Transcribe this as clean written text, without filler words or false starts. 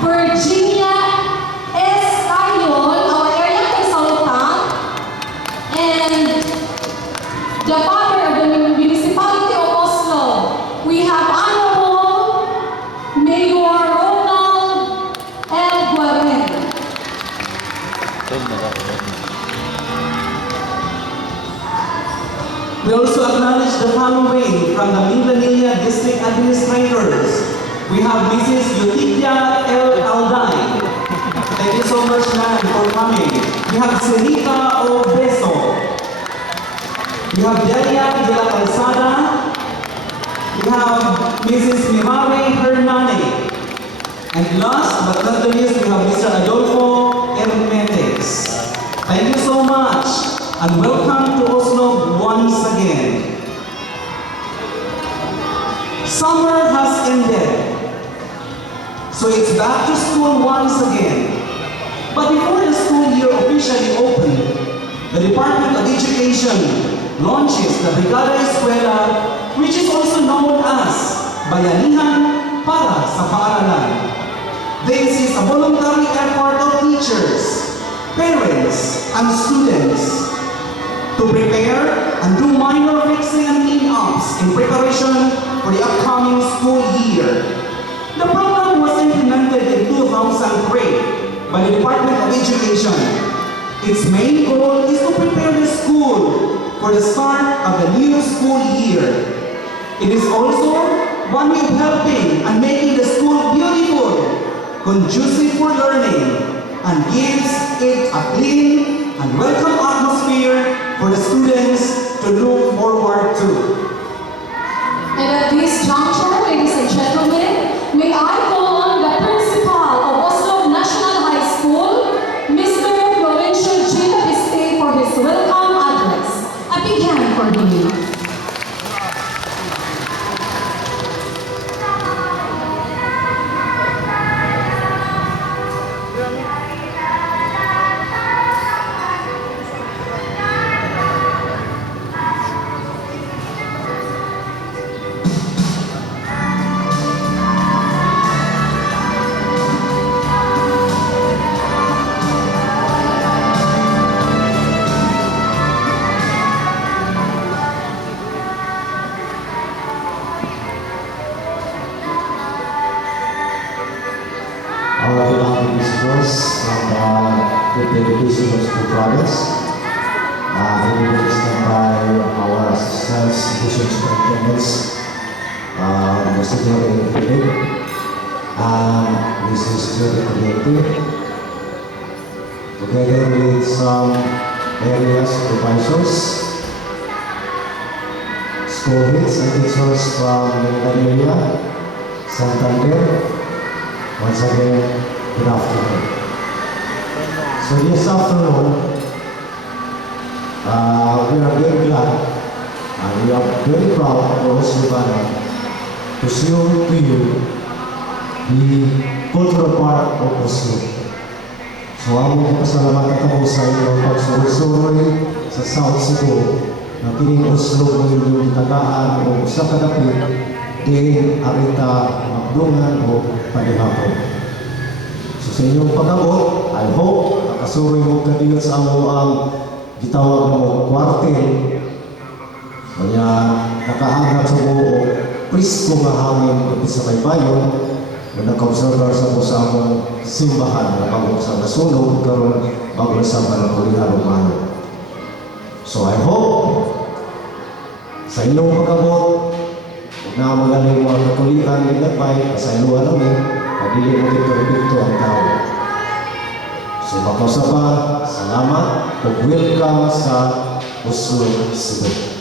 Virginia S. Cayon, our area consultant, and the father of the municipality of Oslo. We have Honorable Mayor Ronald L. Guaren. We also acknowledge the following from the Mindanao District Administrators. We have Mrs. Eutychia L. Alday. Thank you so much, ma'am, for coming. We have Senita O. Beso. We have Delia de la Calzada. We have Mrs. Mimare Hernani. And last but not the least, we have Mr. Adolfo Hermetes. Thank you so much, and welcome to Oslo once again. Summer has ended, so it's back to school once again. But before the school year officially opened, the Department of Education launches the Brigada Eskwela, which is also known as Bayanihan para sa Paaralan. This is a voluntary effort of teachers, parents, and students to prepare and do minor fixing and clean-ups in preparation for the upcoming school year. The program was implemented in 2003 by the Department of Education. Its main goal is to prepare the school for the start of the new school year. It is also one way of helping and making the school beautiful, conducive for learning, and gives it a clean and welcome atmosphere for the students to look forward to. And at this juncture, ladies and gentlemen, may I call on the principal of Oslo National High School, Mr. Florencio J. Tapiste, for his welcome address. A big hand for him. Our beloved visitors from the Education Hospital Province, represented by our assistant education superintendents, Mr. Jeremy Philip and Mrs. Jody Clemente, together with some area supervisors, school heads and teachers from the area, Santander. Once again, good afternoon. So this afternoon, we are very glad and we are very proud for Oslo to show to you the cultural part of Oslo. So among pasalamatan ako sa inyong pagsuroy sa South Cebu na kining Oslo ng inyong tagaan o sa kadapit din arita magdungan o palihapon. So sa inyong pag-abot, I hope nakasuroy mo kandiyo sa ang gitawag mo kwartel. Kaya nakahangat sa buo prisko nga hangin sa baybayon na naka-observer sa musamong simbahan na bago sa nasunog karon bago sa panapulihan umano. So I hope sa inyong pag-abot na magaling mga katulian ni Gagmay, kasailuan namin, pagili mo dito ang tao. So makausapan, salamat, ug welcome sa Oslo Cebu.